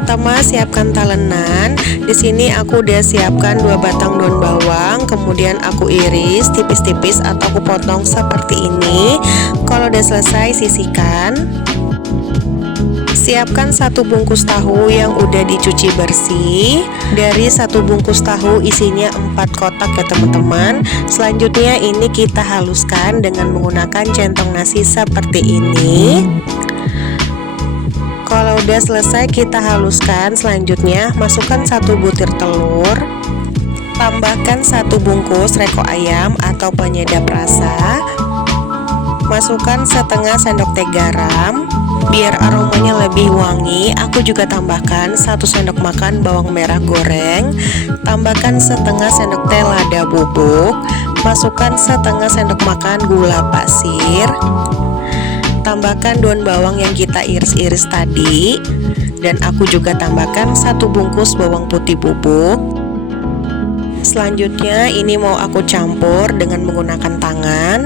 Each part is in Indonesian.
Pertama-tama siapkan talenan. Di sini aku udah siapkan 2 batang daun bawang, kemudian aku iris tipis-tipis atau aku potong seperti ini. Kalau udah selesai sisihkan. Siapkan 1 bungkus tahu yang udah dicuci bersih. Dari 1 bungkus tahu isinya 4 kotak ya teman-teman. Selanjutnya ini kita haluskan dengan menggunakan centong nasi seperti ini. Kalau udah selesai kita haluskan, selanjutnya masukkan 1 butir telur. Tambahkan 1 bungkus reko ayam atau penyedap rasa. Masukkan setengah sendok teh garam. Biar aromanya lebih wangi, aku juga tambahkan 1 sendok makan bawang merah goreng. Tambahkan setengah sendok teh lada bubuk. Masukkan setengah sendok makan gula pasir. Tambahkan daun bawang yang kita iris-iris tadi. Dan aku juga tambahkan 1 bungkus bawang putih bubuk. Selanjutnya ini mau aku campur dengan menggunakan tangan.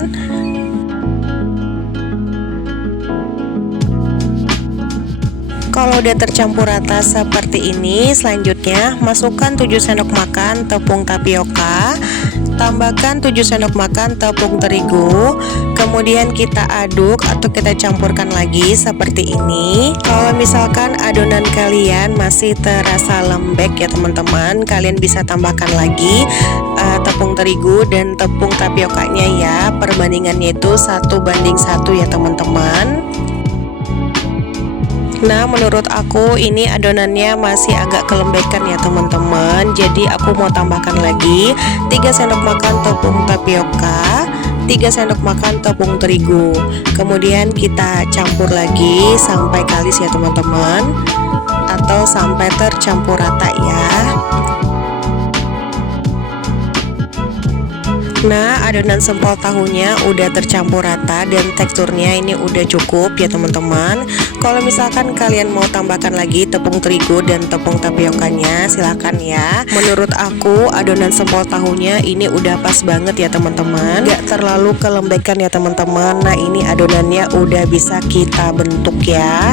Kalau udah tercampur rata seperti ini, selanjutnya masukkan 7 sendok makan tepung tapioka. Tambahkan 7 sendok makan tepung terigu. Kemudian kita aduk atau kita campurkan lagi seperti ini. Kalau misalkan adonan kalian masih terasa lembek ya teman-teman, kalian bisa tambahkan lagi tepung terigu dan tepung tapiokanya ya. Perbandingannya itu 1:1 ya teman-teman. Nah, menurut aku ini adonannya masih agak kelembekan ya teman-teman. Jadi aku mau tambahkan lagi 3 sendok makan tepung tapioka, 3 sendok makan tepung terigu. Kemudian kita campur lagi sampai kalis ya teman-teman, atau sampai tercampur rata ya. Nah, adonan sempol tahunya udah tercampur rata dan teksturnya ini udah cukup ya teman-teman. Kalau misalkan kalian mau tambahkan lagi tepung terigu dan tepung tapiokanya, silahkan ya. Menurut aku adonan sempol tahunya ini udah pas banget ya teman-teman. Gak terlalu kelembekan ya teman-teman. Nah, ini adonannya udah bisa kita bentuk ya.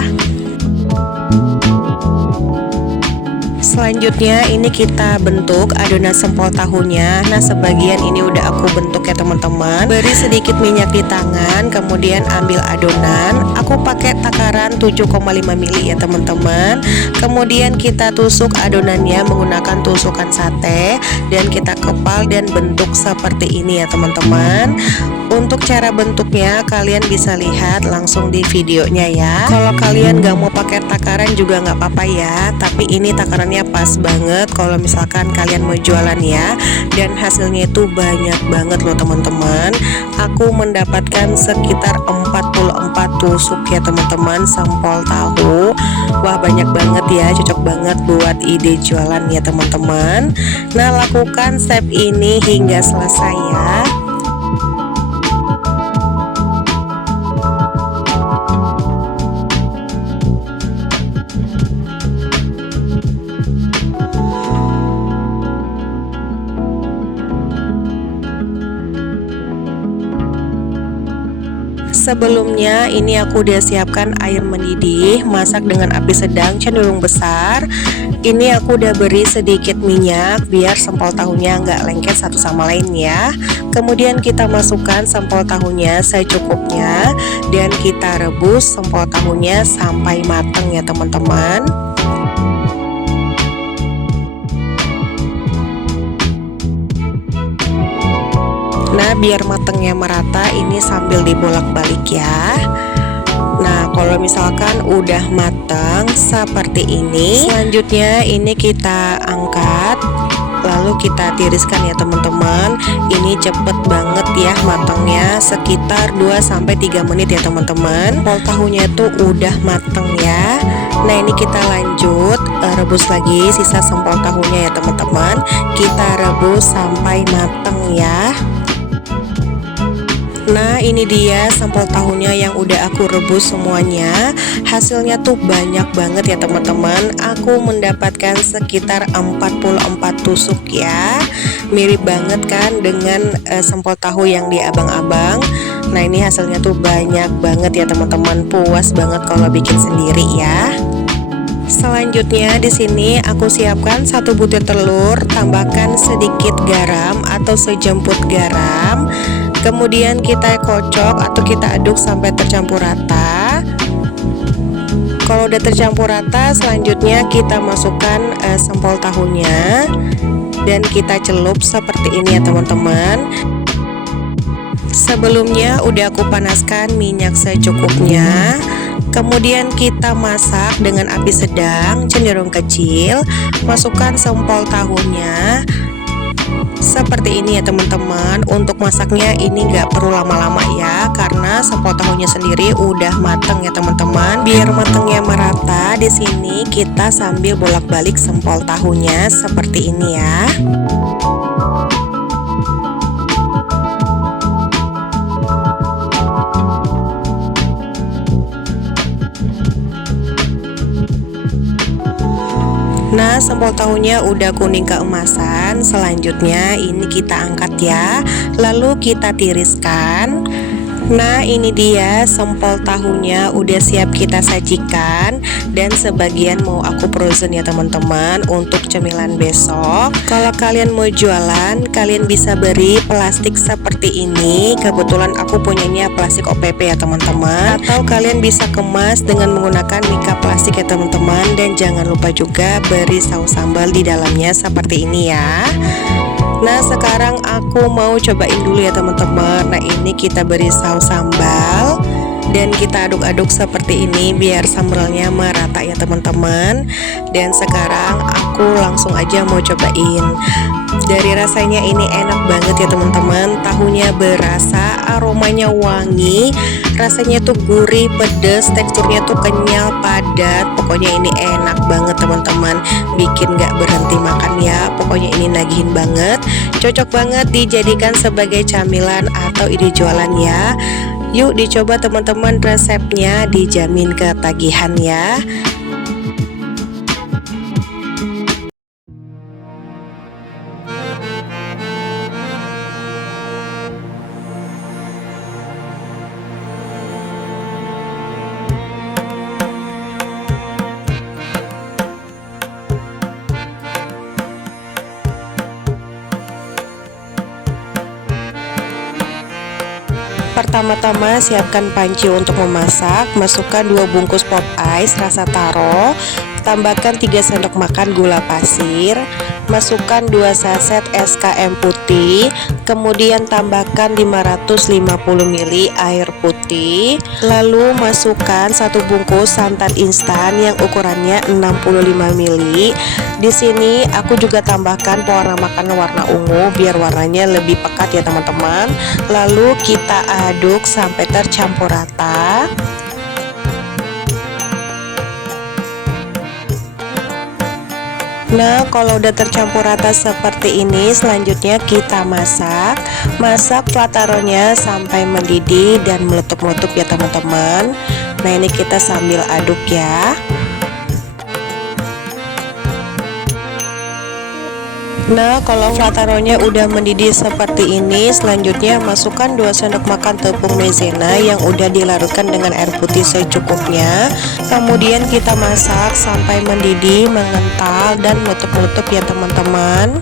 Selanjutnya ini kita bentuk adonan sempol tahunya. Nah, sebagian ini udah aku bentuk ya teman-teman. Beri sedikit minyak di tangan, kemudian ambil adonan. Aku pakai takaran 7,5 mili ya teman-teman. Kemudian kita tusuk adonannya menggunakan tusukan sate dan kita kepal dan bentuk seperti ini ya teman-teman. Untuk cara bentuknya kalian bisa lihat langsung di videonya ya. Kalau kalian gak mau pakai takaran juga nggak apa-apa ya, tapi ini takarannya pas banget kalau misalkan kalian mau jualan ya. Dan hasilnya itu banyak banget loh teman-teman. Aku mendapatkan sekitar 44 tusuk ya teman-teman sempol tahu. Wah, banyak banget ya, cocok banget buat ide jualan ya teman-teman. Nah, lakukan step ini hingga selesai ya. Sebelumnya ini aku udah siapkan air mendidih, masak dengan api sedang cenderung besar. Ini aku udah beri sedikit minyak biar sempol tahunya nggak lengket satu sama lain ya. Kemudian kita masukkan sempol tahunya secukupnya dan kita rebus sempol tahunya sampai matang ya teman-teman. Nah, biar matangnya merata ini sambil dibolak-balik ya. Nah, kalau misalkan udah matang seperti ini, selanjutnya ini kita angkat, lalu kita tiriskan ya teman-teman. Ini cepet banget ya matangnya, sekitar 2-3 menit ya teman-teman. Sempol tahunya tuh udah matang ya. Nah, ini kita lanjut rebus lagi sisa sempol tahunya ya teman-teman. Kita rebus sampai matang ya. Nah, ini dia sempol tahunya yang udah aku rebus semuanya. Hasilnya tuh banyak banget ya teman-teman. Aku mendapatkan sekitar 44 tusuk ya. Mirip banget kan dengan sempol tahu yang di abang-abang. Nah, ini hasilnya tuh banyak banget ya teman-teman. Puas banget kalau bikin sendiri ya. Selanjutnya di sini aku siapkan 1 butir telur, tambahkan sedikit garam atau sejemput garam. Kemudian kita kocok atau kita aduk sampai tercampur rata. Kalau udah tercampur rata, selanjutnya kita masukkan sempol tahunya dan kita celup seperti ini ya teman-teman. Sebelumnya udah aku panaskan minyak secukupnya. Kemudian kita masak dengan api sedang cenderung kecil. Masukkan sempol tahunya seperti ini ya teman-teman. Untuk masaknya ini nggak perlu lama-lama ya, karena sempol tahunya sendiri udah mateng ya teman-teman. Biar matengnya merata, di sini kita sambil bolak-balik sempol tahunya seperti ini ya. Nah, sempol tahunya udah kuning keemasan. Selanjutnya ini kita angkat ya, lalu kita tiriskan. Nah, ini dia sempol tahunya udah siap kita sajikan, dan sebagian mau aku frozen ya teman-teman untuk cemilan besok. Kalau kalian mau jualan, kalian bisa beri plastik seperti ini. Kebetulan aku punyanya plastik OPP ya teman-teman. Atau kalian bisa kemas dengan menggunakan mika plastik ya teman-teman. Dan jangan lupa juga beri saus sambal di dalamnya seperti ini ya. Nah, sekarang aku mau cobain dulu ya teman-teman. Nah, ini kita beri saus sambal dan kita aduk-aduk seperti ini biar sambalnya merata ya teman-teman. Dan sekarang aku langsung aja mau cobain. Dari rasanya ini enak banget ya teman-teman. Tahunya berasa, aromanya wangi, rasanya tuh gurih, pedas, teksturnya tuh kenyal, padat. Pokoknya ini enak banget teman-teman. Bikin gak berhenti makan ya. Pokoknya ini nagihin banget. Cocok banget dijadikan sebagai camilan atau ide jualan ya. Yuk dicoba teman-teman, resepnya dijamin ketagihan ya. Pertama-tama siapkan panci untuk memasak. Masukkan 2 bungkus pop ice rasa taro. Tambahkan 3 sendok makan gula pasir. Masukkan 2 saset SKM putih. Kemudian tambahkan 550 ml air putih. Lalu masukkan 1 bungkus santan instan yang ukurannya 65 ml. Di sini aku juga tambahkan pewarna makan warna ungu biar warnanya lebih pekat ya teman-teman. Lalu kita aduk sampai tercampur rata. Nah, kalau udah tercampur rata seperti ini, selanjutnya kita masak flataronya sampai mendidih dan meletup-meletup ya teman-teman. Nah, ini kita sambil aduk ya. Nah, kalau flataronya udah mendidih seperti ini, selanjutnya masukkan 2 sendok makan tepung maizena yang udah dilarutkan dengan air putih secukupnya. Kemudian kita masak sampai mendidih, mengental dan meletup-meletup ya teman-teman.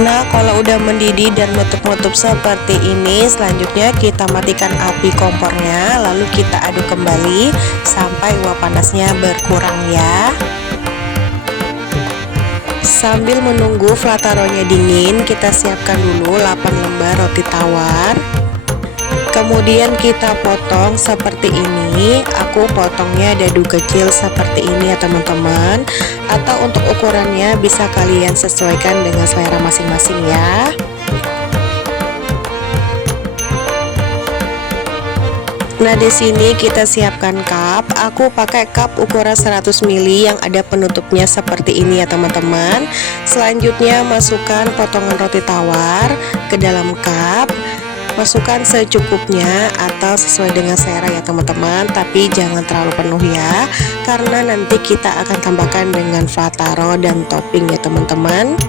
Nah, kalau udah mendidih dan meletup-meletup seperti ini, selanjutnya kita matikan api kompornya, lalu kita aduk kembali sampai uap panasnya berkurang ya. Sambil menunggu flataronya dingin, kita siapkan dulu 8 lembar roti tawar. Kemudian kita potong seperti ini. Aku potongnya dadu kecil seperti ini ya teman-teman. Atau untuk ukurannya bisa kalian sesuaikan dengan selera masing-masing ya. Nah, di sini kita siapkan cup. Aku pakai cup ukuran 100 ml yang ada penutupnya seperti ini ya teman-teman. Selanjutnya masukkan potongan roti tawar ke dalam cup. Masukkan secukupnya atau sesuai dengan selera ya teman-teman, tapi jangan terlalu penuh ya, karena nanti kita akan tambahkan dengan flataro dan topping ya teman-teman.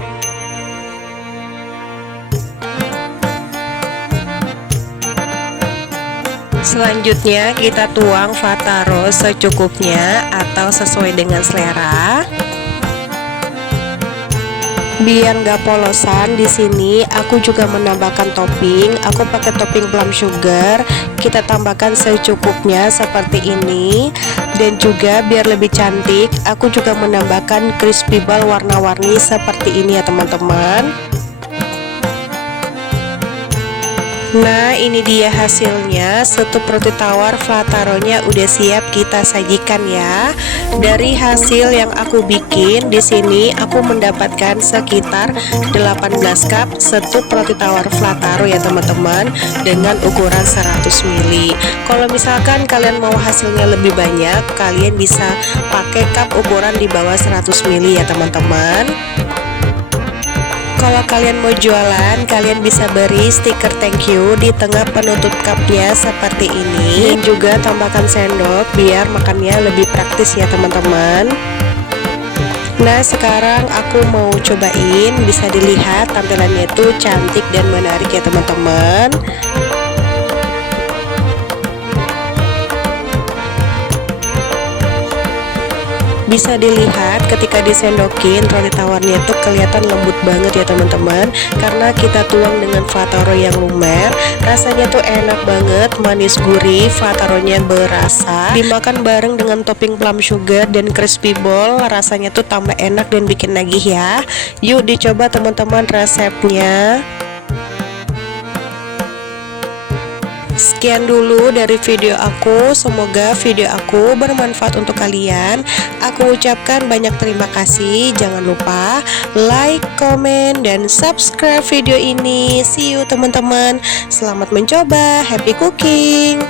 Selanjutnya kita tuang flataro secukupnya atau sesuai dengan selera. Biar nggak polosan, di sini aku juga menambahkan topping. Aku pakai topping plum sugar. Kita tambahkan secukupnya seperti ini. Dan juga biar lebih cantik, aku juga menambahkan crispy ball warna-warni seperti ini ya teman-teman. Nah, ini dia hasilnya. Stup roti tawar flataronya udah siap kita sajikan ya. Dari hasil yang aku bikin di sini, aku mendapatkan sekitar 18 cup stup roti tawar flataro ya teman-teman, dengan ukuran 100 ml. Kalau misalkan kalian mau hasilnya lebih banyak, kalian bisa pakai cup ukuran di bawah 100 ml ya teman-teman. Kalau kalian mau jualan, kalian bisa beri stiker thank you di tengah penutup cupnya seperti ini. Dan juga tambahkan sendok biar makannya lebih praktis ya teman-teman. Nah, sekarang aku mau cobain. Bisa dilihat tampilannya itu cantik dan menarik ya teman-teman. Bisa dilihat ketika disendokin, roti tawarnya itu kelihatan lembut banget ya teman-teman, karena kita tuang dengan flataro yang lumer. Rasanya tuh enak banget, manis gurih, flataronya berasa. Dimakan bareng dengan topping plum sugar dan crispy ball, rasanya tuh tambah enak dan bikin nagih ya. Yuk dicoba teman-teman resepnya. Sekian dulu dari video aku, semoga video aku bermanfaat untuk kalian. Aku ucapkan banyak terima kasih. Jangan lupa like, komen, dan subscribe video ini. See you teman-teman. Selamat mencoba, happy cooking.